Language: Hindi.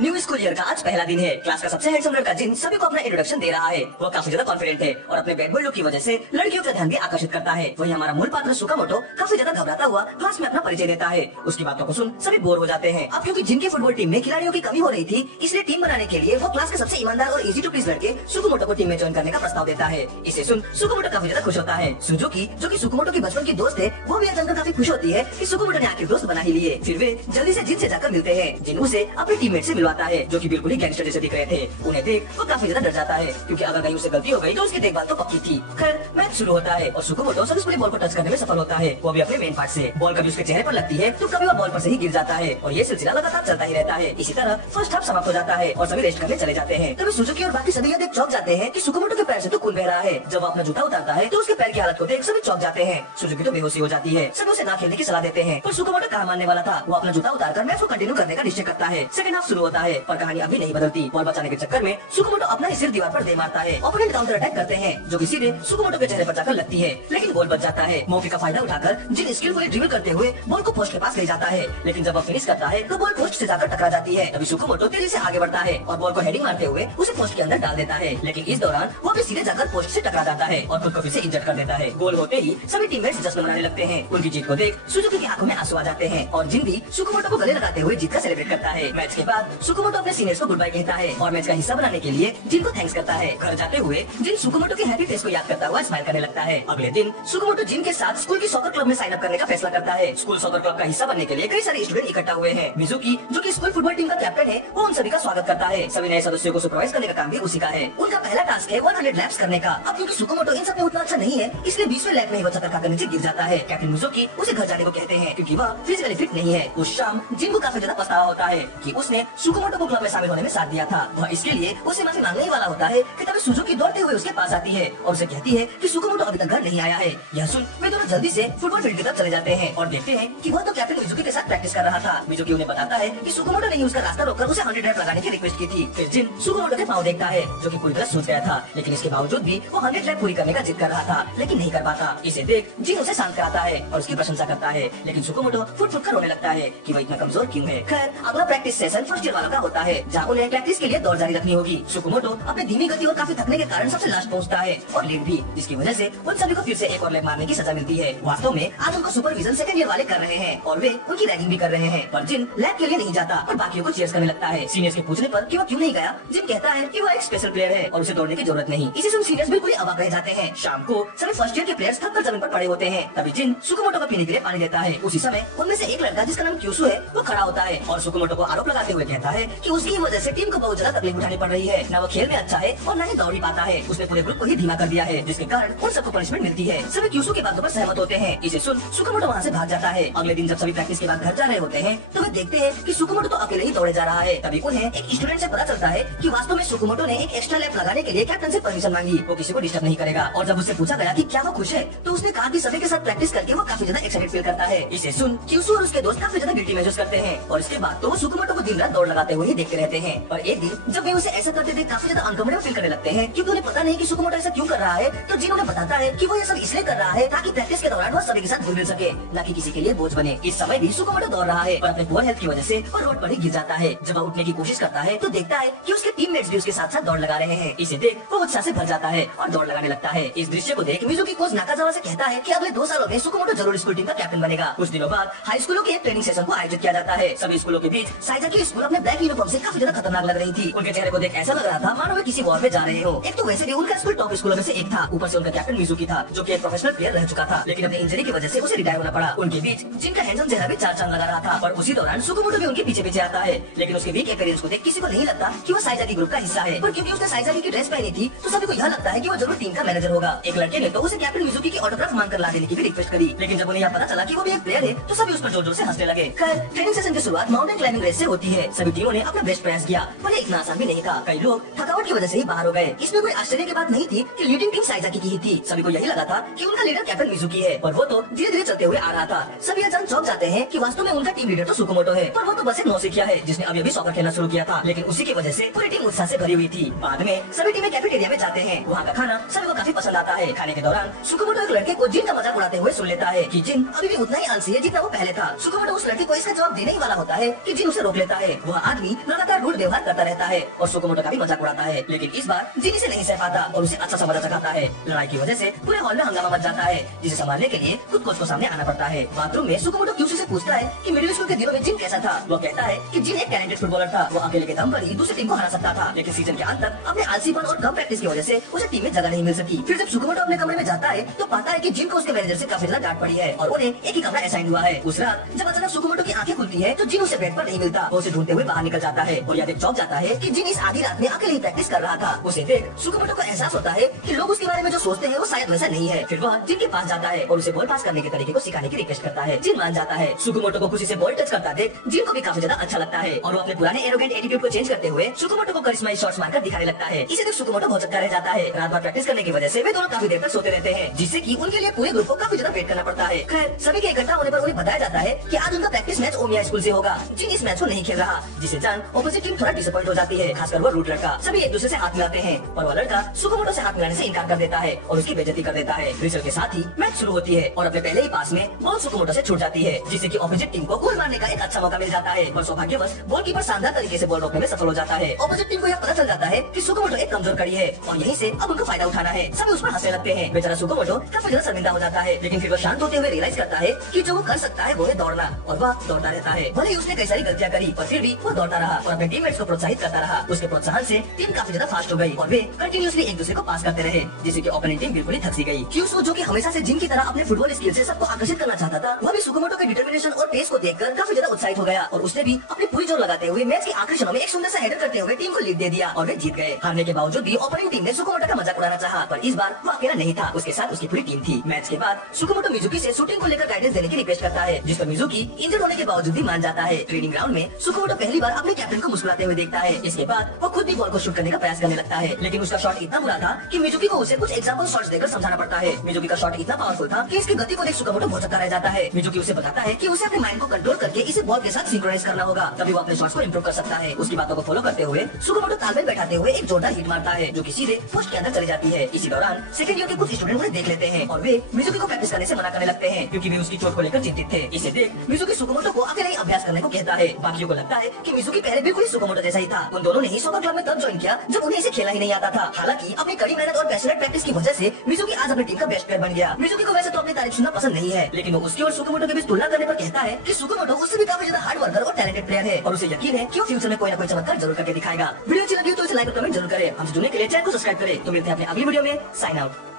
न्यू स्कूल ईयर का आज पहला दिन है। क्लास का सबसे हैंडसम लड़का जिन सभी को अपना इंट्रोडक्शन दे रहा है। वो काफी ज्यादा कॉन्फिडेंट है और अपने बैड बॉय लुक की वजह से लड़कियों का ध्यान भी आकर्षित करता है। वही हमारा मूल पात्र सुकामोटो काफी ज्यादा घबराता हुआ क्लास में अपना परिचय देता है। उसकी बातों को सुन सभी बोर हो जाते हैं। अब क्योंकि जिन की फुटबॉल टीम में खिलाड़ियों की कमी हो रही थी, इसलिए टीम बनाने के लिए वो क्लास के सबसे ईमानदार और इजी टू प्लीज लड़के सुकामोटो को टीम में ज्वाइन करने का प्रस्ताव देता है। इसे सुन सुकामोटो काफी ज्यादा खुश होता है। सुजुकी जो कि सुकामोटो की बचपन की दोस्त है, वो भी जानकर काफी खुश होती है कि सुकामोटो ने आखिर दोस्त बना ही लिए। फिर वे जल्दी से जिन से जाकर मिलते हैं। जिन उसे अपने टीममेट से मिलवाता है, जो कि बिल्कुल ही गैंगस्टर जैसे दिख रहे थे। उन्हें देख वो काफी ज्यादा डर जाता है, क्योंकि अगर कहीं उसे गलती हो गई तो उसकी देखभाल तो पक्की थी। खैर मैच शुरू होता है और सुकामोटो सक्सेसफुली बॉल को टच करने में सफल होता है। वो भी अपने मेन पार्ट से। बॉल कभी उसके चेहरे पर लगती है तो कभी वो बॉल पर से ही गिर जाता है और ये सिलसिला लगातार चलता ही रहता है। इसी तरह फर्स्ट हाफ समाप्त हो जाता है और सभी रेस्ट करने चले जाते हैं। तभी सुजुकी और बाकी सभी यह देख चौंक जाते हैं कि सुकामोटो के पैर से तो खून बह रहा है। जब वो अपना जूता उतारता है तो उसके पैर की हालत को देख सभी चौंक जाते हैं। सुजुकी तो बेहोशी हो जाती है। सभी उसे ना खेलने की सलाह देते हैं, पर सुकामोटो कहां मानने वाला था। वो अपना जूता उतारकर मैच को कंटिन्यू करने का निश्चय करता है। सेकंड हाफ शुरू होता है पर कहानी अभी नहीं बदलती। बॉल बचाने के चक्कर में सुकामोटो अपना ही सिर दीवार पर दे मारता है। ओपोनेंट काउंटर अटैक करते हैं, जो कि सीधे सुकामोटो के चेहरे पर जाकर लगती है, लेकिन बॉल बच जाता है। मौके का फायदा उठाकर जिन स्किलफुली ड्रिबल करते हुए बॉल को पोस्ट के पास ले जाता है, लेकिन जब वो फिनिश करता है तो बॉल पोस्ट से जाकर टकरा जाती है। तभी सुकामोटो तेजी से आगे बढ़ता है और बॉल को हेडिंग मारते हुए उसे पोस्ट के अंदर डाल देता है, लेकिन इस दौरान वो भी सीधे जाकर पोस्ट से टकरा जाता है और खुद को फिर से इंजर्ड कर देता है। गोल होते ही सभी टीममेट्स जश्न मनाने लगते हैं। उनकी जीत को देख सुजुकी की आंखों में आंसू आ जाते हैं और जिन भी सुकामोटो को गले लगाते हुए जीत का सेलिब्रेट करता है। मैच के बाद सुकामोटो अपने सीनियर्स को गुड बाय कहता है और मैच का हिस्सा बनाने के लिए जिन को थैंक्स करता है। घर जाते हुए जिन सुकामोटो के हैप्पी फेस को याद करता हुआ स्माइल करने लगता है। अगले दिन सुकामोटो जिन के साथ स्कूल की सॉकर क्लब में साइन अप करने का फैसला करता है। स्कूल सॉकर क्लब का हिस्सा बनने के लिए कई सारे स्टूडेंट इकट्ठा हुए हैं। मिजुकी जो कि स्कूल फुटबॉल टीम का कैप्टन है, वो उन सभी का स्वागत करता है। सभी नए सदस्यों को सुपरवाइज करने का काम भी उसी का है। उनका पहला टास्क है 100 लैप्स करने का। अब क्योंकि सुकामोटो इन सब में उतना अच्छा नहीं है, इसलिए 20वें लैप में ही वो चक्कर खाकर नीचे गिर जाता है। कैप्टन मिजुकी उसे घर जाने को कहते हैं, क्योंकि वह फिजिकली फिट नहीं है। उस शाम जिन को काफी ज्यादा पछतावा होता है कि उसने सुकामोटो को क्लब में शामिल होने में साथ दिया था। वह इसके लिए उसे माफी मांगने ही वाला होता है कि तभी सुजुकी दौड़ते हुए उसके पास आती है और उसे कहती है कि सुकामोटो अभी तक घर नहीं आया है। यह सुन वे दोनों जल्दी से फुटबॉल फील्ड की तरफ चले जाते हैं और देखते हैं कि वह तो कैप्टन मिजुकी के साथ प्रैक्टिस कर रहा था। मिजुकी उन्हें बताता है कि सुकामोटो ने उसका रास्ता रोककर उसे 100 लैप लगाने की रिक्वेस्ट की थी। फिर जिन सुकामोटो के पांव देखता है, जो कि पूरी तरह सूज गया था, लेकिन इसके बावजूद भी वो 100 लैप पूरी करने का जिद कर रहा था, लेकिन नहीं कर पाता। इसे देख जिन उसे शांत कराता है और उसकी प्रशंसा करता है, लेकिन सुकामोटो फुट फुट कर रोने लगता है कि वह इतना कमजोर क्यों है। खैर अगला प्रैक्टिस सेशन फर्स्ट ईयर वालों का होता है, जहाँ उन्हें प्रैक्टिस के लिए दौड़ जारी रखनी होगी। सुकामोटो अपनी धीमी गति और काफी थकने के कारण सबसे लास्ट पहुंचता है और लेट भी, जिसकी वजह से उन सभी को फिर से एक और लैप मारने की सजा मिलती है। वास्तव में आज उनको सुपरविजन सेकंड ईयर वाले कर रहे हैं और वे उनकी रैगिंग भी कर रहे हैं, पर जिन लैप के लिए नहीं जाता और बाकियों को चीयर्स करने लगता है। सीनियर्स के पूछने पर कि वो क्यों नहीं गया, जिन कहता है कि वो एक स्पेशल प्लेयर है और उसे दौड़ने की जरूरत नहीं। इसी सुन सीनियर्स बिल्कुल ही अवाक रह जाते हैं। शाम को सभी फर्स्ट ईयर के प्लेयर्स थक कर जमीन पर पड़े होते हैं। तभी जिन सुकामोटो को पीने के लिए पानी देता है। उसी समय उनमें से एक लड़का जिसका नाम क्यूसु है, वो खड़ा होता है और सुकामोटो को आरोप लगाते हुए कहता है कि उसकी वजह से टीम को बहुत ज्यादा तकलीफ उठानी पड़ रही है। न वो खेल में अच्छा है और न ही दौड़ ही पाता है। उसने पूरे ग्रुप को ही धीमा कर दिया है, जिसके कारण उन सबको पनिशमेंट मिलती है। सभी क्यूसु की बातों पर सहमत होते हैं। इसे सुन सुकामोटो वहाँ से भाग जाता है। अगले दिन जब सभी प्रैक्टिस के बाद घर जा रहे होते हैं तो वे देखते हैं कि सुकामोटो तो अकेले ही दौड़े जा रहा है। तभी उन्हें एक स्टूडेंट से पता चलता है कि वास्तव में सुकामोटो ने एक एक्स्ट्रा लैप लगाने के लिए कैप्टन से परमिशन मांगी। वो किसी को डिस्टर्ब नहीं करेगा और जब उससे पूछा गया कि क्या वो खुश है, तो उसने कहा कि सभी के साथ प्रैक्टिस करके वो काफी ज्यादा एक्साइटेड फील करता है। इसे सुन क्यूसु और उसके दोस्त काफी ज्यादा गिल्टी महसूस करते हैं और इसके बाद तो वो सुकामोटो को दिन रात दौड़ लगाते हुए ही देखते रहते हैं। पर एक दिन जब वे उसे ऐसा करते देख काफी ज्यादा अनकंफर्टेबल फील करने लगते हैं, क्योंकि उन्हें पता नहीं कि सुकामोटो ऐसा क्यों कर रहा है। तो जिन उन्हें बताता है कि वो ये सब इसलिए कर रहा है ताकि प्रैक्टिस के दौरान वो सभी के साथ घुल मिल सके, न कि किसी के लिए बोझ बने। इस समय भी सुकामोटो दौड़ रहा है पर अपने पुअर हेल्थ की वजह से वो रोड पर ही गिर जाता है। जब वो उठने की कोशिश करता है तो देखता है कि उसके टीममेट्स भी उसके साथ साथ दौड़ लगा रहे हैं। इसे देख वो उत्साह से भर जाता है और दौड़ लगाने लगता है। इस दृश्य को देख मिजुकी कोच नाकाजावा से कहता है कि अगले 2 सालों में सुकामोटो जरूर स्कूल टीम का कैप्टन बनेगा। कुछ दिनों बाद हाई स्कूलों के एक ट्रेनिंग सेशन को आयोजित किया जाता है। सभी स्कूलों के बीच साइजा की स्कूल अपने ब्लैक यूनिफॉर्म से काफी ज्यादा खतरनाक लग रही थी। उनके चेहरे को देख ऐसा लग रहा था मानो वे किसी वॉर में जा रहे हो। एक तो वैसे भी उनका स्कूल टॉप स्कूलों में से एक था, ऊपर से उनका कैप्टन मिजुकी था, जो कि एक प्रोफेशनल प्लेयर रह चुका था, लेकिन अपनी इंजरी की वजह से उसे रिटायर होना पड़ा। उनके बीच जिनका हैंडसम चेहरा भी चार चांद लगा रहा था, पर उसी दौरान सुकामोटो भी उनके पीछे पीछे आता है, लेकिन उसके वीक अपीयरेंस को देख किसी को नहीं लगता कि वो साइजा की ग्रुप का हिस्सा है। पर क्योंकि उसने साइजा की ड्रेस पहनी थी तो सभी को यह लगता है कि वो जरूर टीम का मैनेजर होगा। एक लड़के ने तो उसे कैप्टन मिजुकी की ऑटोग्राफ मांगकर ला देने की भी रिक्वेस्ट करी, लेकिन जब उन्हें यह पता चला कि वो भी एक प्लेयर है तो सभी उस पर जोर जोर से हंसने लगे। खैर ट्रेनिंग सेशन की शुरुआत माउंटेन क्लाइंबिंग रेस से होती है। सभी टीमों ने अपना बेस्ट प्रयास किया, पर ये इतना आसान भी नहीं था। कई लोग थकावट की वजह से ही बाहर हो गए। इसमें कोई आश्चर्य की बात नहीं थी कि लीडिंग टीम साइजा की ही थी। सभी को यही लगा था कि उनका लीडर कैप्टन मिजुकी है, पर वो तो धीरे धीरे चलते हुए आ रहा था। सभी अचानक चौंक जाते हैं कि वास्तव में उनका टीम लीडर तो सुकामोटो है, पर वो तो बस एक नौसिखिया है जिसने अभी अभी सॉकर खेलना शुरू किया था, लेकिन उसी की वजह से पूरी टीम उत्साह से भरी हुई थी। बाद में सभी टीमें कैफेटेरिया में जाते हैं। वहाँ का खाना सभी को काफी पसंद आता है। खाने के दौरान सुकामोटो एक लड़के को जिन का मजाक उड़ाते हुए सुन लेता है कि जिन अभी भी उतना ही आलसी है जितना वो पहले था। सुकामोटो उस लड़के को इसका जवाब देने ही वाला होता है कि जिन उसे रोक लेता है। वह आदमी लगातार रूड व्यवहार करता रहता है और सुकुमोटो का भी मजाक उड़ाता है, लेकिन इस बार जिन इसे नहीं सह पाता और उसे अच्छा सा मजा चखाता है। लड़ाई की वजह से पूरे हॉल में हंगामा मच जाता है, जिसे संभालने के लिए खुद कोच को सामने आना पड़ता है। बाथरूम में सुकुमोटो क्यूसी से पूछता है कि मिडिल स्कूल के दिनों में जिन कैसा था। वो कहता है कि जिन एक टैलेंटेड फुटबॉलर था, वो अकेले के दम पर ही दूसरी टीम को हरा सकता था, लेकिन सीजन के अंत तक अपने आलसीपन और कम प्रैक्टिस की वजह से उसे टीम में जगह नहीं मिल सकी। फिर जब सुकुमोटो अपने कमरे में जाता है तो पाता है कि जिन को उसके मैनेजर से काफी ज्यादा डांट पड़ी है और उन्हें एक ही कमरा असाइन हुआ है। उस रात जब अचानक सुकुमोटो की आंखें खुलती है तो जिन उसे बेड पर नहीं मिलता। वो उसे ढूंढते हुए बाहर निकल जाता है और यादेव चौंक जाता है कि जिन इस आधी रात में अकेले ही प्रैक्टिस कर रहा था। उसे देख सुकुमोटो को एहसास होता है कि लोग उसके बारे में जो सोचते हैं वो शायद वैसा नहीं है। फिर वह जिन के पास जाता है और उसे बॉल पास करने के तरीके को सिखाने की रिक्वेस्ट करता है। जिन मान जाता है। सुकुमोटो को खुशी से बॉल टच करता देख जिन को भी काफी ज्यादा अच्छा लगता है और वो अपने पुराने एरोगेंट एटीट्यूड को चेंज करते हुए सुकुमोटो को करिश्माई शॉट्स मारकर दिखाने लगता है। इसे देख सुकुमोटो बहुत चक्का रह जाता है। रात भर प्रैक्टिस करने की वजह से वे दोनों काफी देर तक सोते रहते हैं, जिससे कि उनके लिए पूरे ग्रुप को काफी ज्यादा वेट करना पड़ता है। खैर सभी के इकट्ठा होने पर उन्हें बताया जाता है कि आज उनका प्रैक्टिस मैच ओमिया स्कूल से होगा। जिन इस मैच को नहीं खेल रहा, जिसे जान ऑपोजिट टीम थोड़ा डिसअपॉइंट हो जाती है, खासकर वो रूट लड़का। सभी एक दूसरे से हाथ मिलाते हैं और वह लड़का सुकुमोटो से हाथ मिलाने से इनकार कर देता है और उसकी बेइज्जती कर देता है। रिजल्ट के साथ ही मैच शुरू होती है और अपने पहले ही पास में बॉल सुकुमोटो से छूट जाती है, जिससे कि ऑपोजिट टीम को गोल मारने का एक अच्छा मौका मिल जाता है। और सौभाग्यवश गोलकीपर शानदार तरीके से बॉल रोकने में सफल हो जाता है। ऑपोजिट टीम को यह पता चल जाता है कि सुकुमोटो एक कमजोर कड़ी है और यहीं से अब उनको फायदा उठाना है। सभी उस पर हंसने लगते हैं। बेचारा सुकुमोटो काफी ज्यादा शर्मिंदा हो जाता है, लेकिन फिर वो शांत होते हुए रियलाइज करता है कि जो वो कर सकता है वो है दौड़ना, और वह दौड़ता रहता है। भले ही उसने कई सारी गलतियां करी पर फिर भी वो दौड़ता रहा और अपने टीममेट्स को प्रोत्साहित करता रहा। उसके प्रोत्साहन से टीम काफी ज्यादा फास्ट हो गई और वे कंटिन्यूअसली एक दूसरे को पास करते रहे, जिससे कि ओपोनेंट टीम बिल्कुल ही थक सी गई। क्यूसो जो कि हमेशा से जिन की तरह अपने फुटबॉल स्किल से सबको आकर्षित करना चाहता था, वह भी सुकुमोटो के डिटर्मिनेशन और पेस को देखकर काफी ज्यादा उत्साहित हो गया और उसने भी अपनी पूरी जोर लगाते हुए मैच के आखिरी क्षणों में एक सुंदर सा हेडर करते हुए टीम को लीड दे दिया और वे जीत गए। हारने के बावजूद भी ओपोनेंट टीम ने सुकुमोटो का मजाक उड़ाना चाहा, पर इस बार वो अकेला नहीं था, उसके साथ उसकी पूरी टीम थी। मैच के बाद सुकुमोटो मिजुकी से शूटिंग को लेकर गाइडेंस देने की रिक्वेस्ट करता है, जिस पर मिजुकी इंजर्ड होने के बावजूद भी मान जाता है। ट्रेनिंग ग्राउंड में सुकुमोटो पहली बार अपने कैप्टन को मुस्कुराते हुए देखता है। इसके बाद वो खुद भी बॉल को शूट करने का प्रयास करने लगता है, लेकिन उसका शॉट इतना बुरा था कि मिजुकी को उसे कुछ एग्जाम्पल शॉट्स देकर समझाना पड़ता है। मिजुकी का शॉट इतना पावरफुल था कि इसकी गति को देख सुकुमोटो बहुत चक्का रह जाता है। मिजुकी उसे बताता है कि उसे अपने माइंड को कंट्रोल करके इसे बॉल के साथ सिंक्रोनाइज करना होगा, तभी वो अपने शॉट्स को इंप्रूव कर सकता है। उसकी बातों को फॉलो करते हुए सुकुमोटो तालमेल बैठाते हुए एक जोरदार हिट मारता है, जो कि सीधे पोस्ट के अंदर चली जाती है। इसी दौरान सेकंड ईयर के कुछ स्टूडेंट उन्हें देख लेते हैं और वे मिजुकी को प्रैक्टिस करने से मना करने लगते हैं, क्योंकि वे उसकी चोट को लेकर चिंतित थे। इसे देख मिजुकी सुकुमोटो को अकेले ही अभ्यास करने को कहता है। बाकियों को लगता है कि मिजुकी पहले बिल्कुल सुकुमोटो जैसा ही था। उन दोनों ने ही सोकर क्लब में तब ज्वाइन किया जब उन्हें इसे खेलना ही नहीं आता था। हालांकि अपनी कड़ी मेहनत और पैशनेट प्रैक्टिस की वजह से मिजुकी आज अपनी टीम का बेस्ट प्लेयर बन गया। मिजुकी को वैसे तो अपनी तारीफ सुनना पसंद नहीं है, लेकिन वो उसकी और सुकुमोटो के बीच तुलना करने पर कहता है कि सुकुमोटो उससे भी काफी ज्यादा हार्ड वर्कर और टैलेंटेड प्लेयर है और उसे यकीन है कि वो फ्यूचर में कोई ना कोई चमत्कार जरूर करके दिखाएगा। वीडियो अच्छी लगी तो इसे लाइक और कमेंट जरूर करें। हमसे जुड़ने के लिए चैनल को सब्सक्राइब करें। तो मिलते हैं अपने अगली वीडियो में। Sign out.